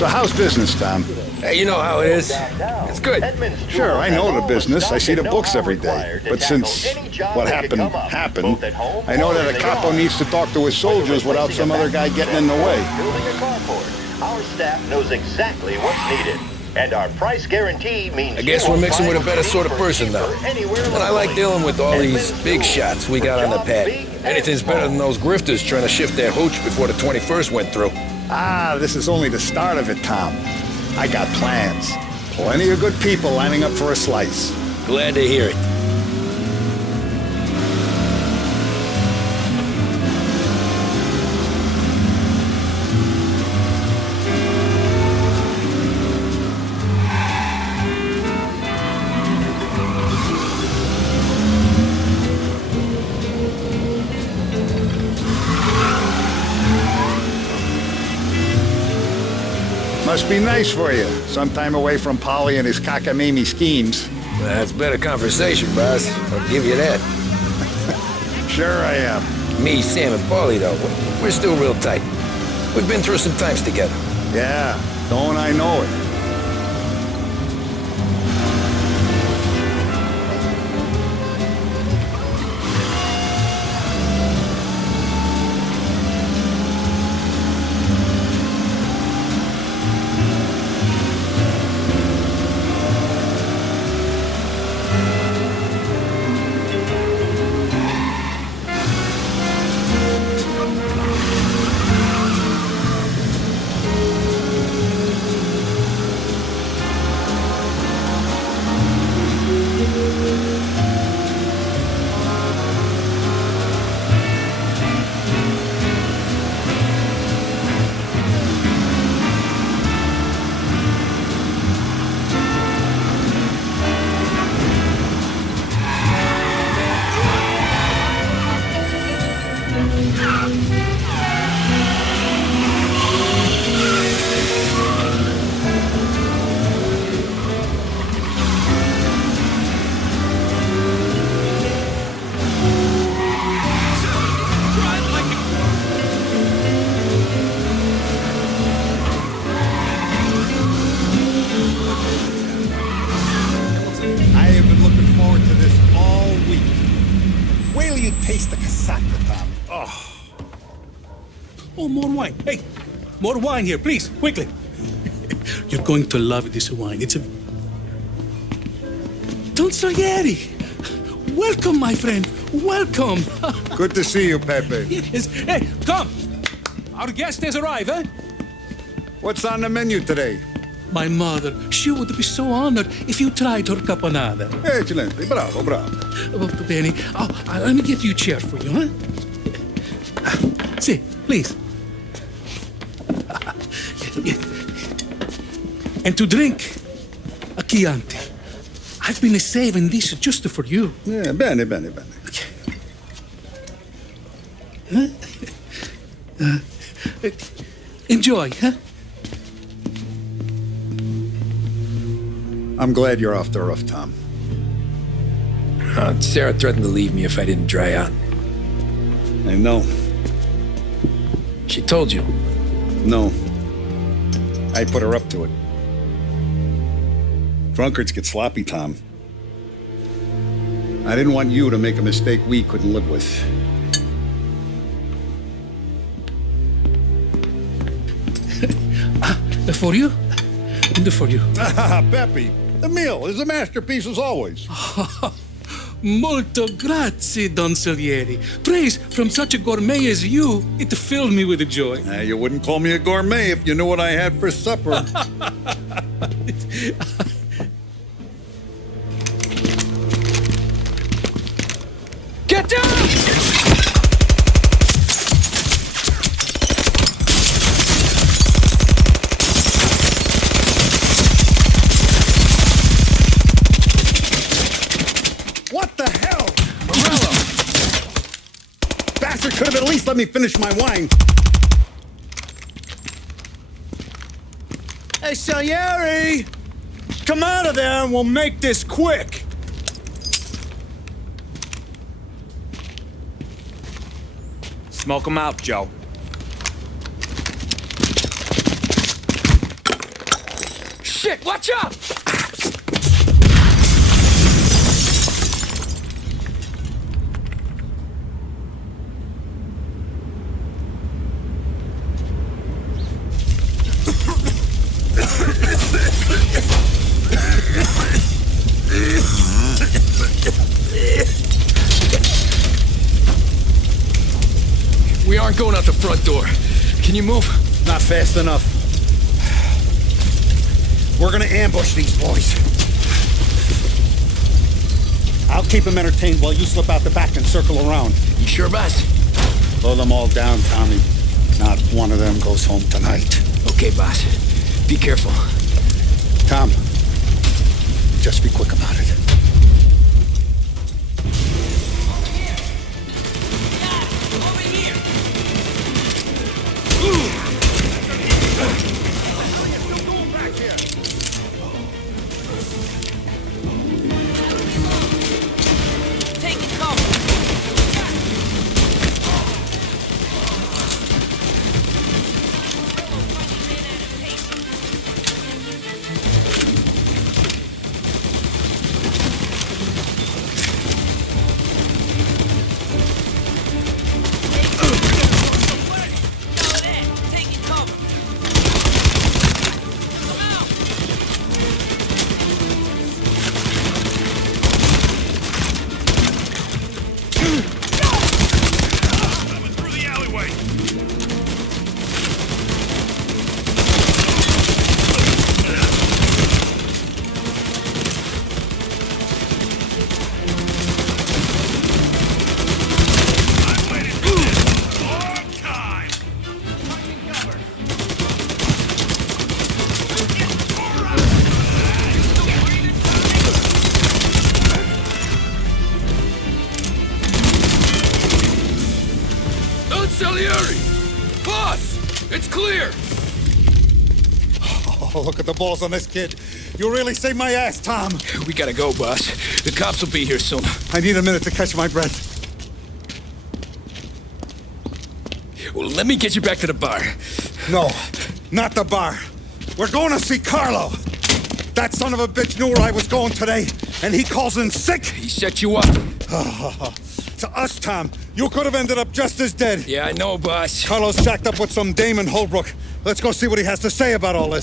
So how's business, Tom? Hey, you know how it is. It's good. Sure, I know the business. I see the books every day. But since what happened, I know that a capo needs to talk to his soldiers without some other guy getting in the way. Building a carport. Our staff knows exactly what's needed. And our price guarantee means I guess we're mixing with a better sort of person now. And I like dealing with all these big shots we got on the pad. Anything's better than those grifters trying to shift their hooch before the 21st went through. Ah, this is only the start of it, Tom. I got plans. Plenty of good people lining up for a slice. Glad to hear it. Must be nice for you. Some time away from Polly and his cockamamie schemes. That's better conversation, boss. I'll give you that. Sure I am. Me, Sam, and Paulie, though, we're still real tight. We've been through some times together. Yeah, don't I know it. Oh, more wine. Hey, more wine here, please, quickly. You're going to love this wine. It's a... Don Salieri! Welcome, my friend. Welcome. Good to see you, Pepe. Yes. Hey, come. Our guest has arrived, eh? What's on the menu today? My mother, she would be so honored if you tried her caponata. Excellent. Bravo, bravo. Molto bene. Oh, let me get you a chair for you, huh? Sit, please. And to drink, a Chianti. I've been saving this just for you. Yeah, bene, bene, bene. Okay. Enjoy, huh? I'm glad you're off the roof, Tom. Sarah threatened to leave me if I didn't dry out. I know. She told you. No. I put her up to it. Drunkards get sloppy, Tom. I didn't want you to make a mistake we couldn't live with. For you? And for you. Pepe, the meal is a masterpiece as always. Molto grazie, Don Salieri. Praise from such a gourmet as you, it filled me with joy. You wouldn't call me a gourmet if you knew what I had for supper. Get down! What the hell? Morello! Bastard could have at least let me finish my wine. Hey, Salieri! Come out of there and we'll make this quick. Smoke 'em out, Joe. Shit, watch out! We aren't going out the front door. Can you move? Not fast enough. We're gonna ambush these boys. I'll keep them entertained while you slip out the back and circle around. You sure, boss? Blow them all down, Tommy. Not one of them goes home tonight. Okay, boss. Be careful. Tom, just be quick about it. It's clear! Oh, look at the balls on this kid. You really saved my ass, Tom. We gotta go, boss. The cops will be here soon. I need a minute to catch my breath. Well, let me get you back to the bar. No, not the bar. We're going to see Carlo. That son of a bitch knew where I was going today, and he calls in sick. He set you up. To us, Tom, you could have ended up just as dead. Yeah, I know, boss. Carlo's shacked up with some dame in Holbrook. Let's go see what he has to say about all this.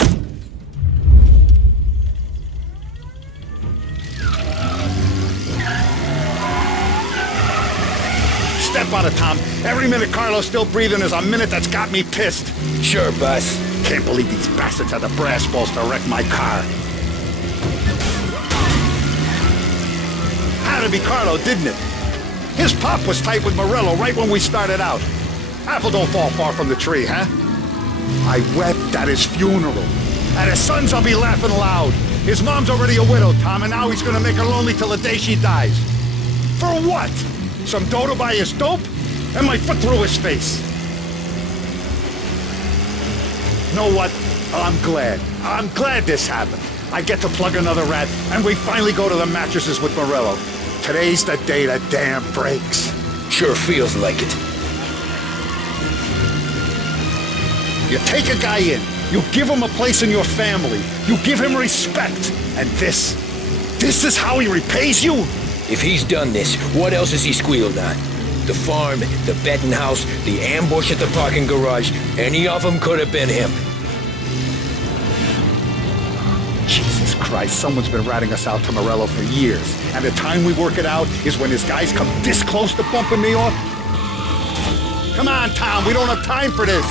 Step on it, Tom. Every minute Carlo's still breathing is a minute that's got me pissed. Sure, boss. Can't believe these bastards had the brass balls to wreck my car. Had to be Carlo, didn't it? His pop was tight with Morello right when we started out. Apple don't fall far from the tree, huh? I wept at his funeral. At his son's, I'll be laughing loud. His mom's already a widow, Tom, and now he's gonna make her lonely till the day she dies. For what? Some dough to buy his dope? And my foot through his face. Know what? I'm glad. I'm glad this happened. I get to plug another rat, and we finally go to the mattresses with Morello. Today's the day the dam breaks. Sure feels like it. You take a guy in, you give him a place in your family, you give him respect, and this is how he repays you? If he's done this, what else has he squealed on? The farm, the betting house, the ambush at the parking garage, any of them could have been him. Jesus Christ, someone's been ratting us out to Morello for years, and the time we work it out is when his guys come this close to bumping me off? Come on, Tom, we don't have time for this.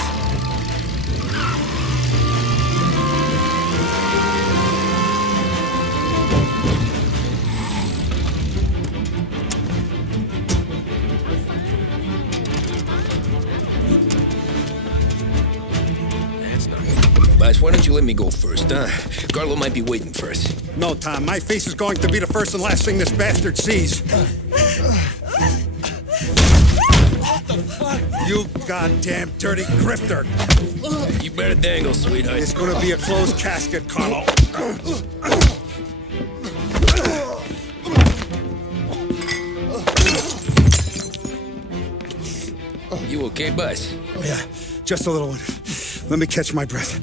Boss, why don't you let me go first, huh? Carlo might be waiting for us. No, Tom, my face is going to be the first and last thing this bastard sees. What the fuck? You goddamn dirty grifter. You better dangle, sweetheart. It's gonna be a closed casket, Carlo. You okay, boss? Yeah, just a little one. Let me catch my breath.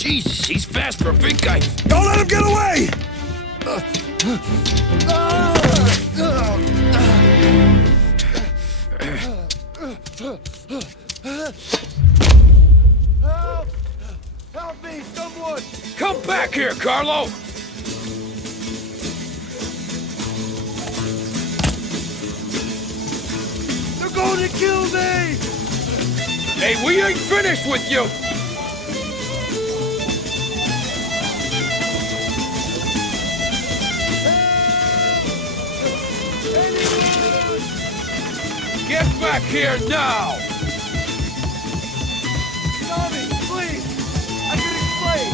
Jesus, he's fast for a big guy. Don't let him get away! Help me, someone! Come back here, Carlo! They're going to kill me! Hey, we ain't finished with you! Get back here now! Tommy, please! I can explain!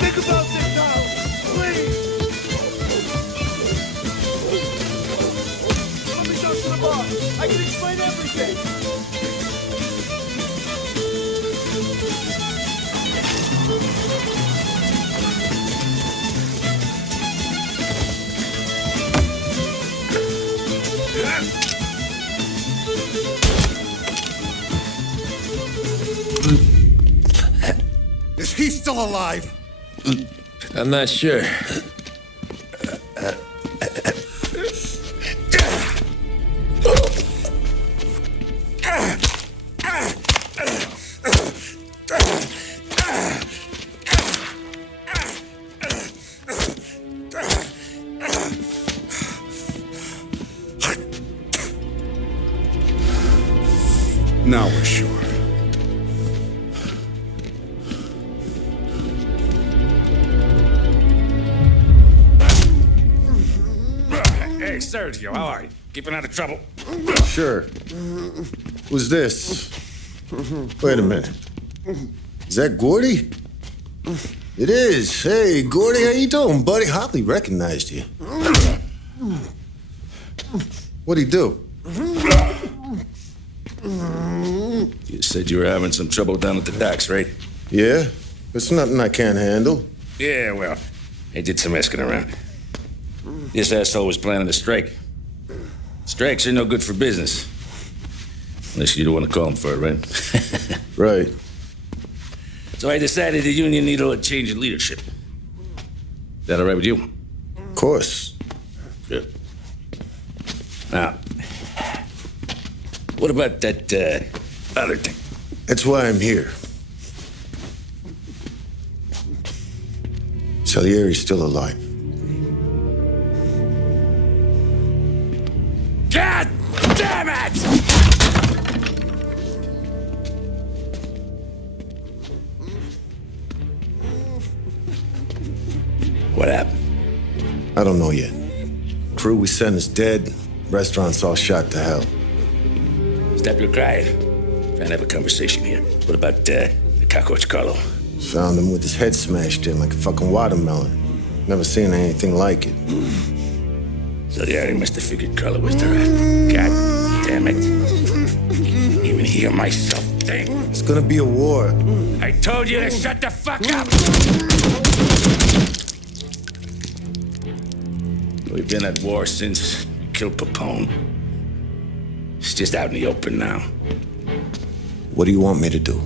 Think about this now! Please! Let me talk to the boss! I can explain everything! Is he still alive? I'm not sure. Now we're sure. Hey, Sergio, how are you? Keeping out of trouble? Sure. Who's this? Wait a minute. Is that Gordy? It is. Hey, Gordy, how you doing, buddy? Hardly recognized you. What'd he do? You said you were having some trouble down at the docks, right? Yeah? It's nothing I can't handle. Yeah, well, I did some asking around. This asshole was planning a strike. Strikes are no good for business. Unless you don't want to call him for it, right? Right. So I decided the union needed a change in leadership. Is that all right with you? Of course. Good. Now, what about that other thing? That's why I'm here. Salieri's still alive. God damn it! What happened? I don't know yet. Crew we sent is dead. Restaurant's all shot to hell. Stop your crying. Trying to have a conversation here. What about the cockroach Carlo? Found him with his head smashed in like a fucking watermelon. Never seen anything like it. So the Ari must have figured Carlo was the rat. God damn it. Even hear myself think. It's gonna be a war. I told you to shut the fuck up! We've been at war since you killed Papone. It's just out in the open now. What do you want me to do?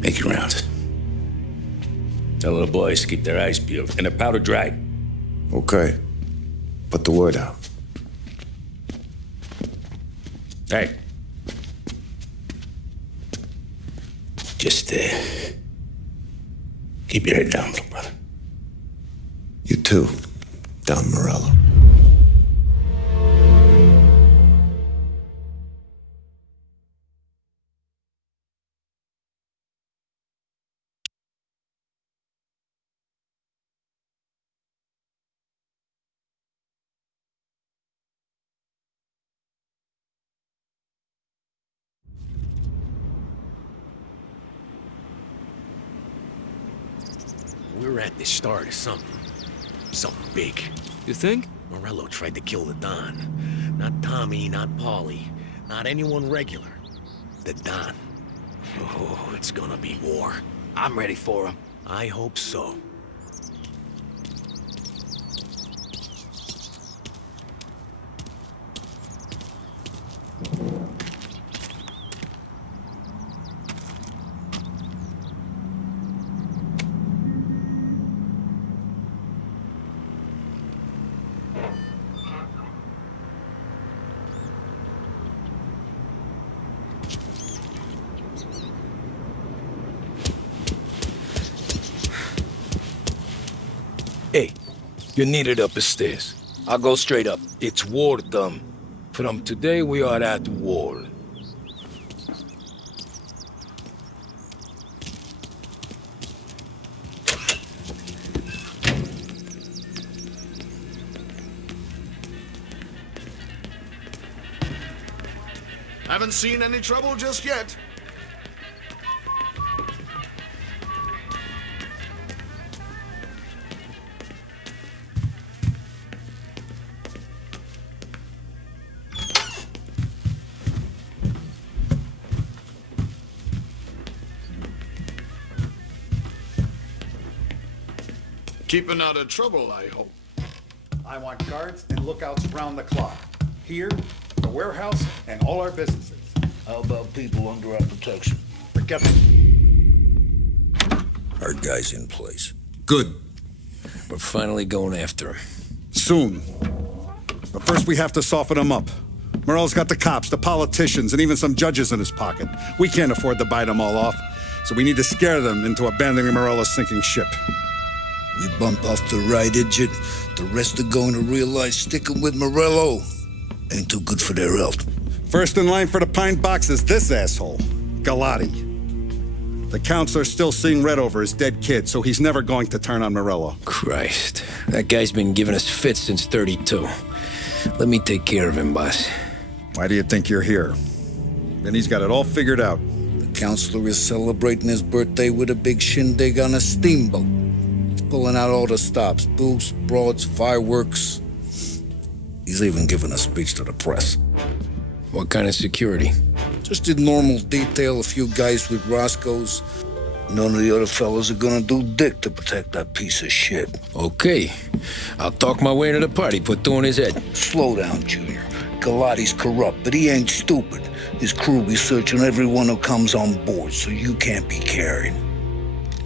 Make your rounds. Tell the boys to keep their eyes peeled and their powder dry. Okay. Put the word out. Hey. Just, keep your head down, little brother. You too, Don Morello. We're at the start of something. Something big. You think? Morello tried to kill the Don. Not Tommy, not Paulie, not anyone regular. The Don. Oh, it's gonna be war. I'm ready for him. I hope so. You need it up the stairs. I'll go straight up. It's war, dumb. From today, we are at war. Haven't seen any trouble just yet. Keeping out of trouble, I hope. I want guards and lookouts round the clock. Here, the warehouse, and all our businesses. How about people under our protection? Forget them. Our guy's in place. Good. We're finally going after him. Soon. But first we have to soften him up. Morello's got the cops, the politicians, and even some judges in his pocket. We can't afford to bite them all off, so we need to scare them into abandoning Morello's sinking ship. We bump off the right idiot, the rest are going to realize sticking with Morello ain't too good for their health. First in line for the pine box is this asshole, Galati. The counselor's still seeing red over his dead kid, so he's never going to turn on Morello. Christ. That guy's been giving us fits since 32. Let me take care of him, boss. Why do you think you're here? Then he's got it all figured out. The counselor is celebrating his birthday with a big shindig on a steamboat. Pulling out all the stops, booths, broads, fireworks. He's even giving a speech to the press. What kind of security? Just in normal detail, a few guys with Roscoe's. None of the other fellas are gonna do dick to protect that piece of shit. Okay. I'll talk my way into the party, put two in his head. Slow down, Junior. Galati's corrupt, but he ain't stupid. His crew be searching everyone who comes on board, so you can't be carried.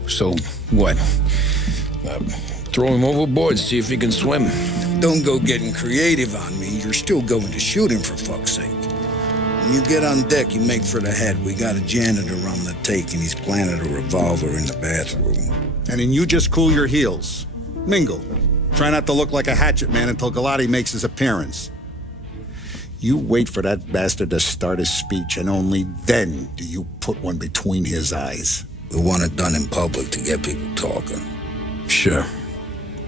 So, what? Throw him overboard, see if he can swim. Don't go getting creative on me. You're still going to shoot him, for fuck's sake. When you get on deck, you make for the head. We got a janitor on the take, and he's planted a revolver in the bathroom. And then you just cool your heels. Mingle. Try not to look like a hatchet man until Galati makes his appearance. You wait for that bastard to start his speech, and only then do you put one between his eyes. We want it done in public to get people talking. Sure.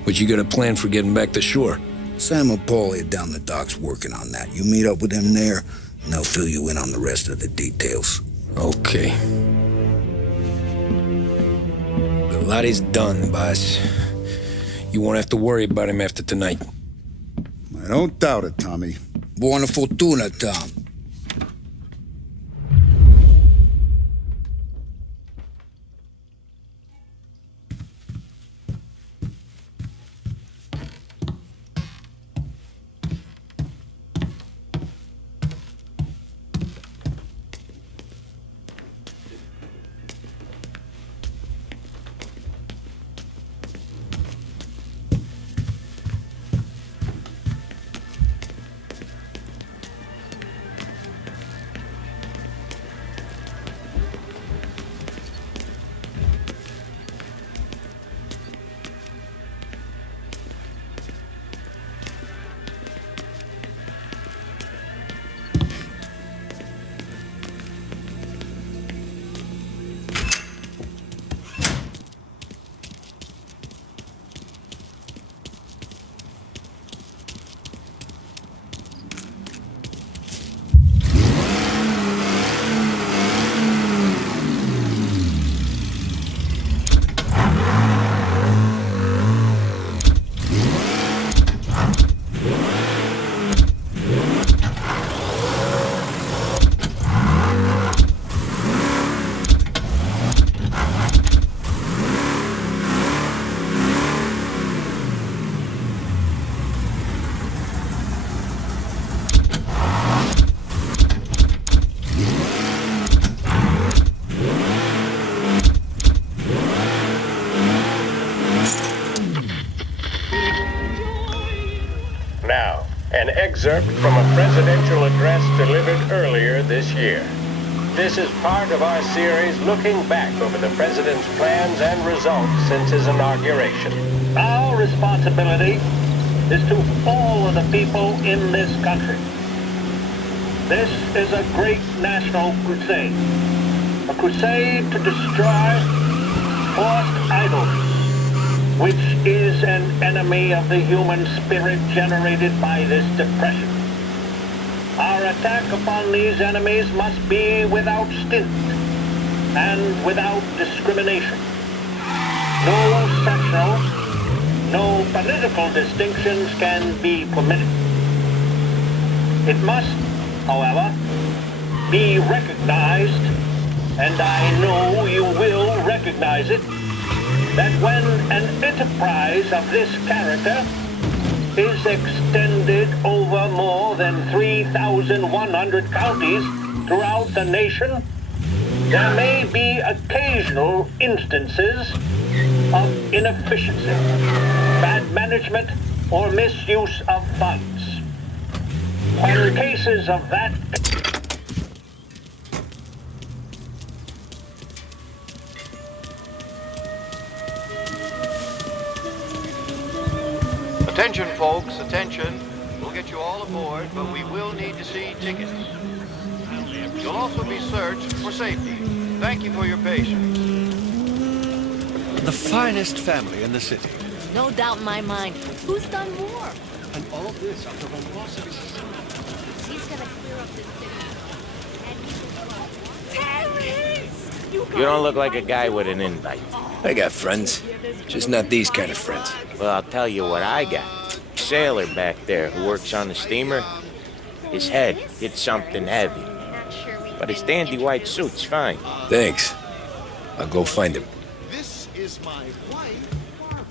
But you got a plan for getting back to shore? Sam and Paulie are down the docks working on that. You meet up with them there, and they'll fill you in on the rest of the details. Okay. Galati's done, boss. You won't have to worry about him after tonight. I don't doubt it, Tommy. Buona fortuna, Tom. Now, an excerpt from a presidential address delivered earlier this year. This is part of our series looking back over the president's plans and results since his inauguration. Our responsibility is to all of the people in this country. This is a great national crusade. A crusade to destroy forced idleness, which is an enemy of the human spirit generated by this depression. Our attack upon these enemies must be without stint and without discrimination. No sectional, no political distinctions can be permitted. It must, however, be recognized, and I know you will recognize it, that when an enterprise of this character is extended over more than 3,100 counties throughout the nation, there may be occasional instances of inefficiency, bad management, or misuse of funds. When cases of that Attention, folks, attention. We'll get you all aboard, but we will need to see tickets. You'll also be searched for safety. Thank you for your patience. The finest family in the city. No doubt in my mind. Who's done more? And all this after a loss of his son. He's gonna clear up this city. Terrence! You don't look like a guy with an invite. I got friends. Just not these kind of friends. Well, I'll tell you what I got. Sailor back there who works on the steamer. His head hit something heavy. But his dandy white suit's fine. Thanks. I'll go find him. This is my wife, Barbara.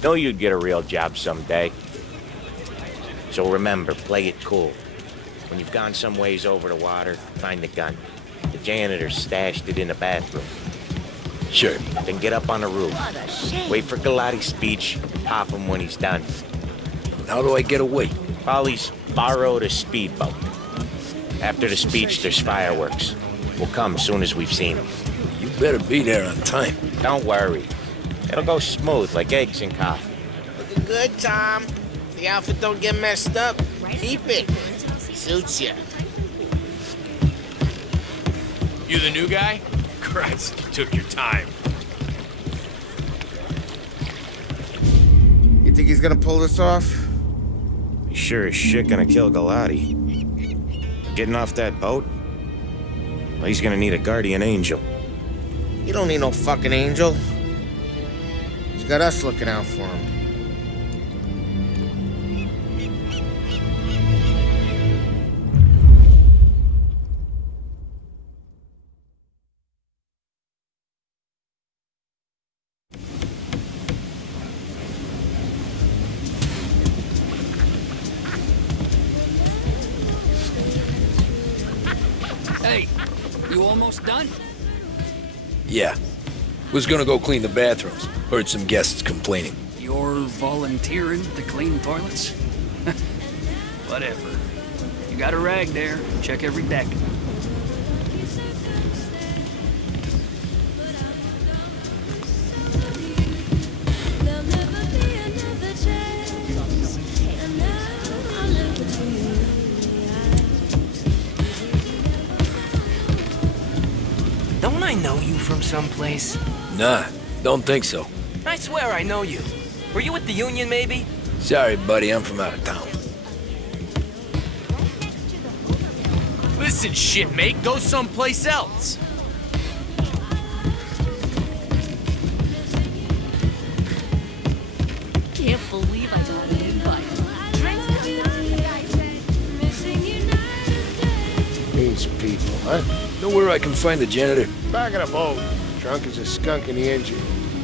Know you'd get a real job someday. So remember, play it cool. When you've gone some ways over the water, find the gun. The janitor stashed it in the bathroom. Sure. Then get up on the roof. What a shame. Wait for Galati's speech, pop him when he's done. How do I get away? Polly's borrowed a speedboat. After the speech, there's fireworks. We'll come as soon as we've seen him. You better be there on time. Don't worry. It'll go smooth like eggs and coffee. Looking good, Tom. The outfit don't get messed up. Keep it. Suits you. You the new guy? Christ, you took your time. You think he's gonna pull this off? He's sure as shit gonna kill Galati. Getting off that boat? Well, he's gonna need a guardian angel. You don't need no fucking angel. He's got us looking out for him. Hey, you almost done? Yeah. Was gonna go clean the bathrooms. Heard some guests complaining. You're volunteering to clean toilets? Whatever. You got a rag there. Check every deck. Don't I know you from someplace? Nah, don't think so. I swear I know you. Were you at the Union, maybe? Sorry, buddy, I'm from out of town. Listen, shitmate, go someplace else. Can't believe I got an invite. These people, huh? Know where I can find the janitor? Back of the boat. Drunk as a skunk in the engine.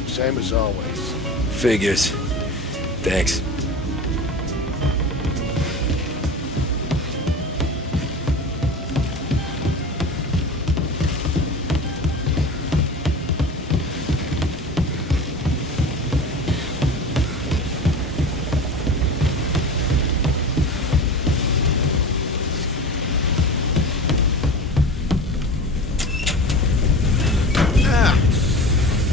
Same as always. Figures. Thanks.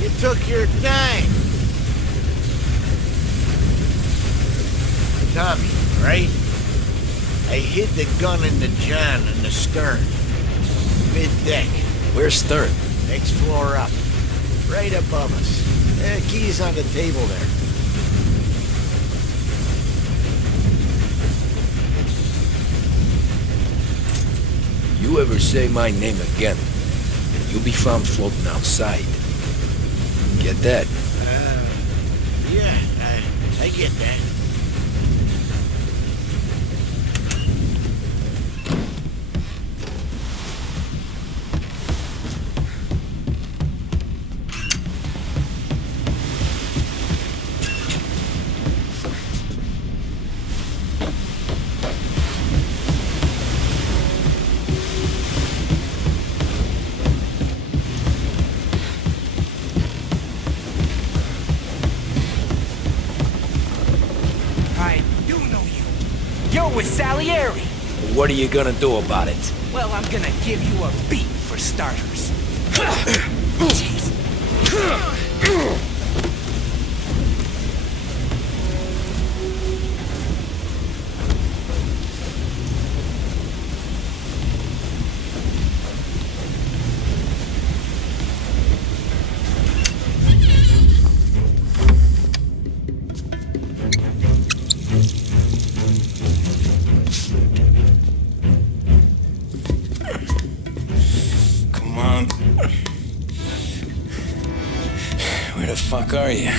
You took your time. Tommy, right? I hid the gun in the john in the stern. Mid-deck. Where's stern? Next floor up. Right above us. Key's on the table there. You ever say my name again, you'll be found floating outside. Get that? Yeah, I get that. You're with Salieri. What are you gonna do about it? Well, I'm gonna give you a beat for starters. Jeez. Where the fuck are you?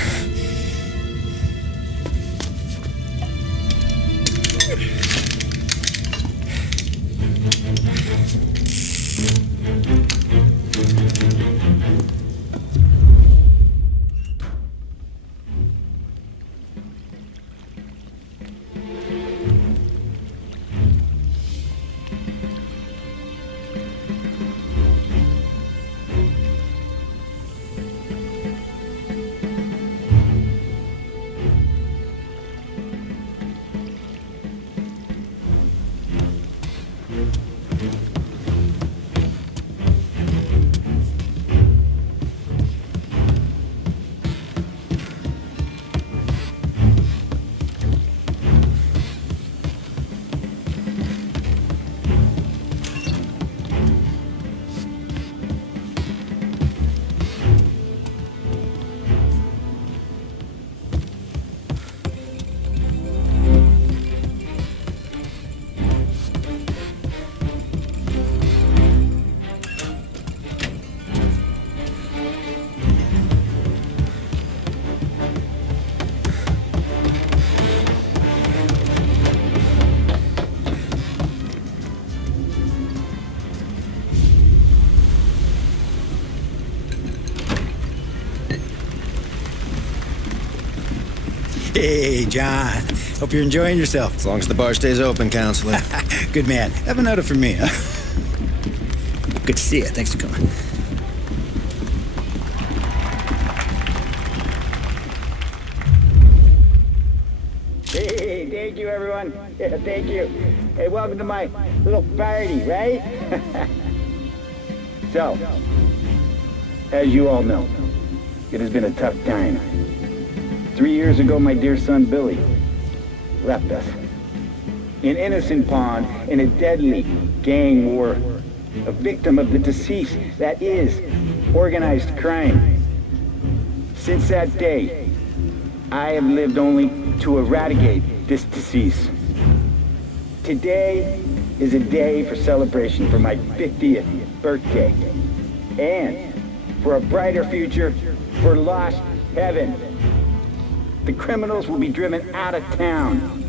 Hey, John. Hope you're enjoying yourself. As long as the bar stays open, counselor. Good man. Have a note from me, huh? Good to see you. Thanks for coming. Hey, thank you, everyone. Yeah, thank you. Hey, welcome to my little party, right? So, as you all know, it has been a tough time. 3 years ago, my dear son Billy left us. An innocent pawn in a deadly gang war. A victim of the deceased, that is, organized crime. Since that day, I have lived only to eradicate this disease. Today is a day for celebration for my 50th birthday. And for a brighter future for lost heaven. The criminals will be driven out of town.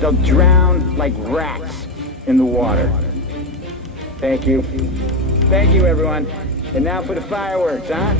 They'll drown like rats in the water. Thank you. Thank you, everyone. And now for the fireworks, huh?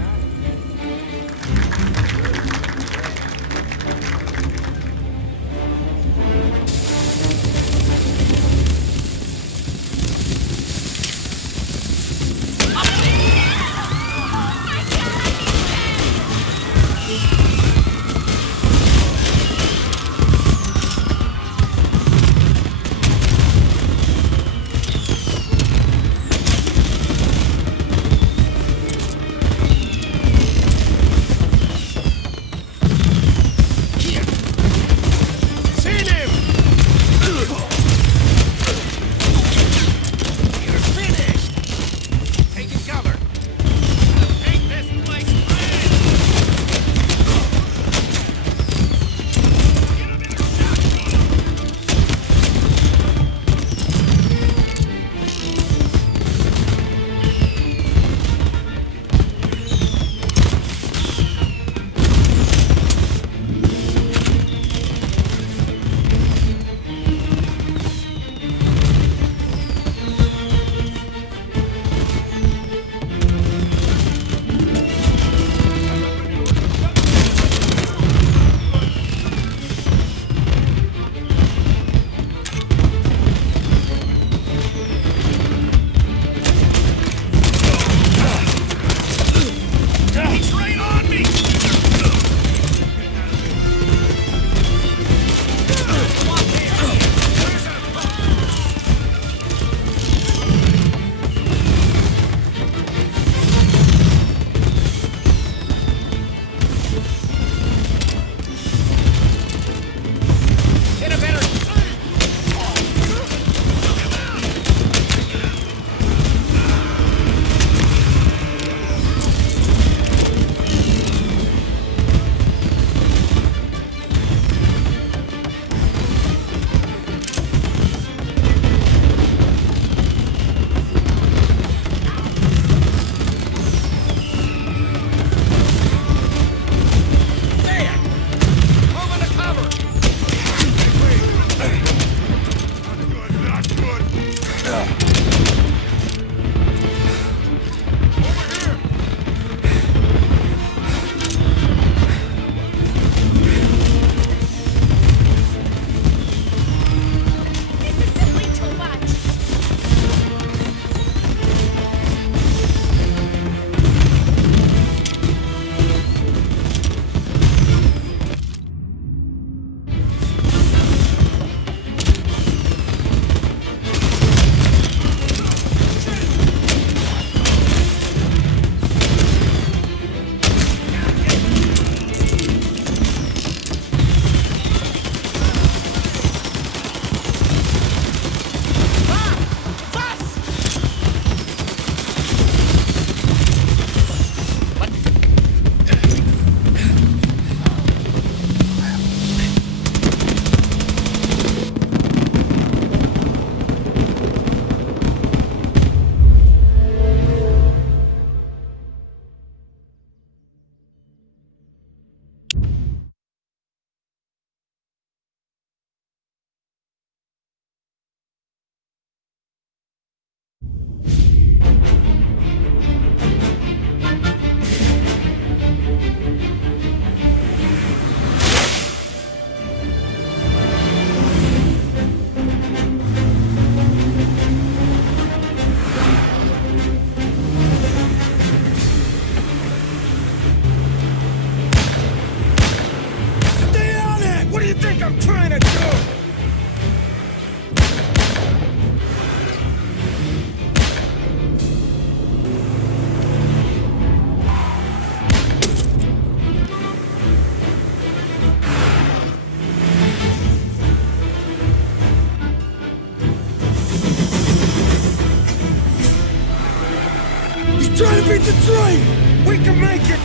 Try to beat the train! We can make it!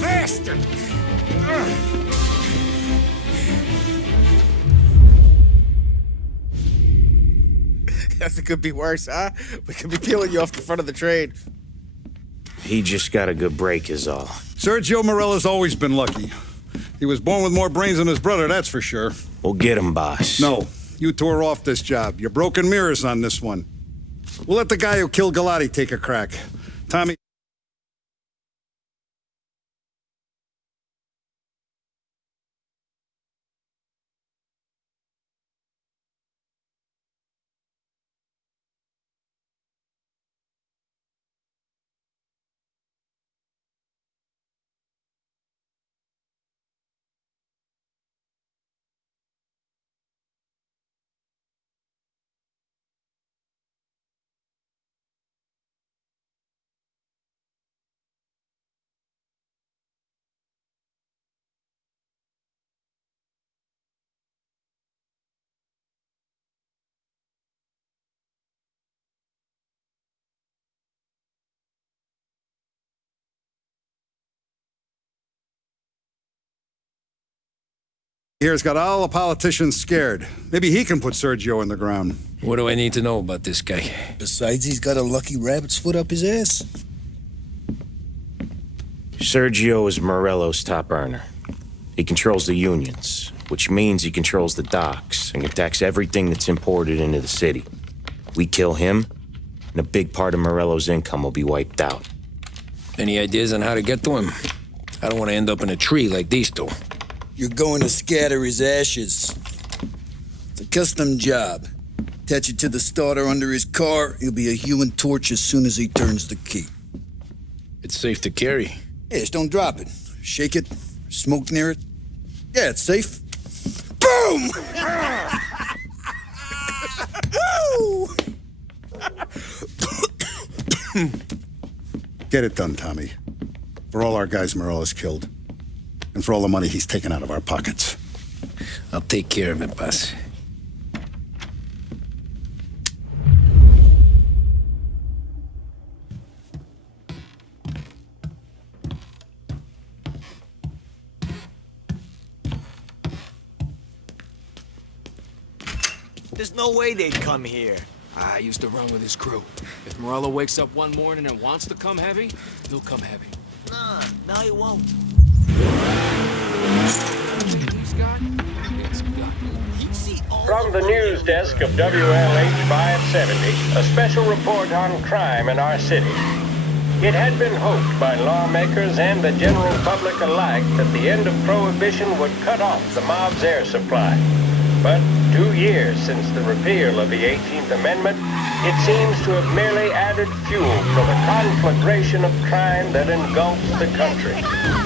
Faster! Nothing could be worse, huh? We could be peeling you off the front of the train. He just got a good break is all. Sergio Morella's always been lucky. He was born with more brains than his brother, that's for sure. We'll get him, boss. No, you two are off this job. You're broken mirrors on this one. We'll let the guy who killed Galati take a crack. Tommy... Here's got all the politicians scared. Maybe he can put Sergio in the ground. What do I need to know about this guy? Besides, he's got a lucky rabbit's foot up his ass. Sergio is Morello's top earner. He controls the unions, which means he controls the docks and can tax everything that's imported into the city. We kill him, and a big part of Morello's income will be wiped out. Any ideas on how to get to him? I don't want to end up in a tree like these two. You're going to scatter his ashes. It's a custom job. Attach it to the starter under his car. He'll be a human torch as soon as he turns the key. It's safe to carry. Yeah, just don't drop it. Shake it, smoke near it. Yeah, it's safe. Boom! Get it done, Tommy. For all our guys Morella's killed. And for all the money he's taken out of our pockets. I'll take care of it, boss. There's no way they'd come here. I used to run with his crew. If Morello wakes up one morning and wants to come heavy, he'll come heavy. Nah, no, he won't. From the news desk of WLH 570, a special report on crime in our city. It had been hoped by lawmakers and the general public alike that the end of Prohibition would cut off the mob's air supply. But 2 years since the repeal of the 18th Amendment, it seems to have merely added fuel for the conflagration of crime that engulfs the country.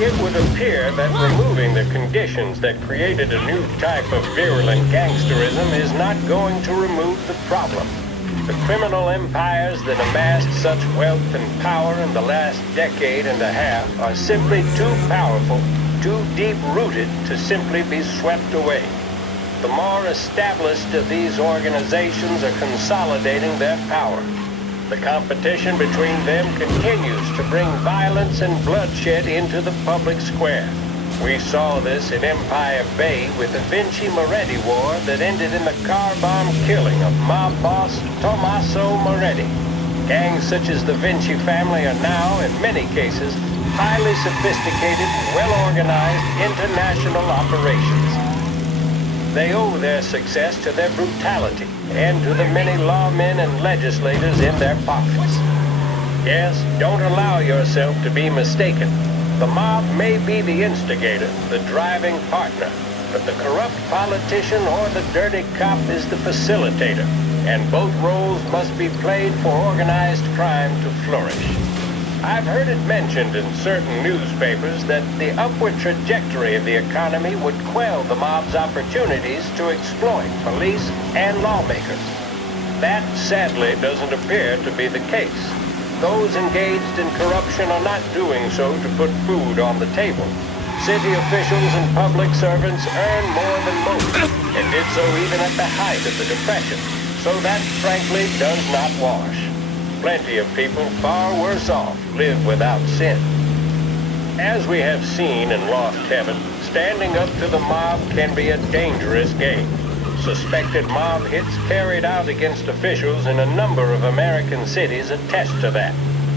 It would appear that removing the conditions that created a new type of virulent gangsterism is not going to remove the problem. The criminal empires that amassed such wealth and power in the last decade and a half are simply too powerful, too deep-rooted to simply be swept away. The more established of these organizations are consolidating their power. The competition between them continues to bring violence and bloodshed into the public square. We saw this in Empire Bay with the Vinci Moretti War that ended in the car bomb killing of mob boss Tommaso Moretti. Gangs such as the Vinci family are now, in many cases, highly sophisticated, well-organized international operations. They owe their success to their brutality and to the many lawmen and legislators in their pockets. Yes, don't allow yourself to be mistaken. The mob may be the instigator, the driving partner, but the corrupt politician or the dirty cop is the facilitator. and both roles must be played for organized crime to flourish. I've heard it mentioned in certain newspapers that the upward trajectory of the economy would quell the mob's opportunities to exploit police and lawmakers. That, sadly, doesn't appear to be the case. Those engaged in corruption are not doing so to put food on the table. City officials and public servants earn more than most, and did so even at the height of the Depression. So that, frankly, does not wash. Plenty of people far worse off live without sin. As we have seen in Lost Heaven, standing up to the mob can be a dangerous game. Suspected mob hits carried out against officials in a number of American cities attest to that.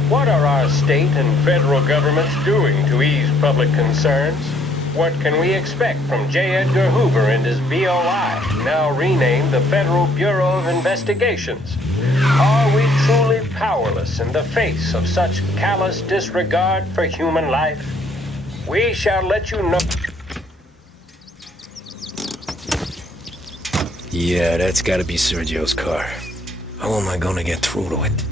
What are our state and federal governments doing to ease public concerns? What can we expect from J. Edgar Hoover and his BOI, now renamed the Federal Bureau of Investigations? Are we truly powerless in the face of such callous disregard for human life? We shall let you know. Yeah, that's gotta be Sergio's car. How am I gonna get through to it?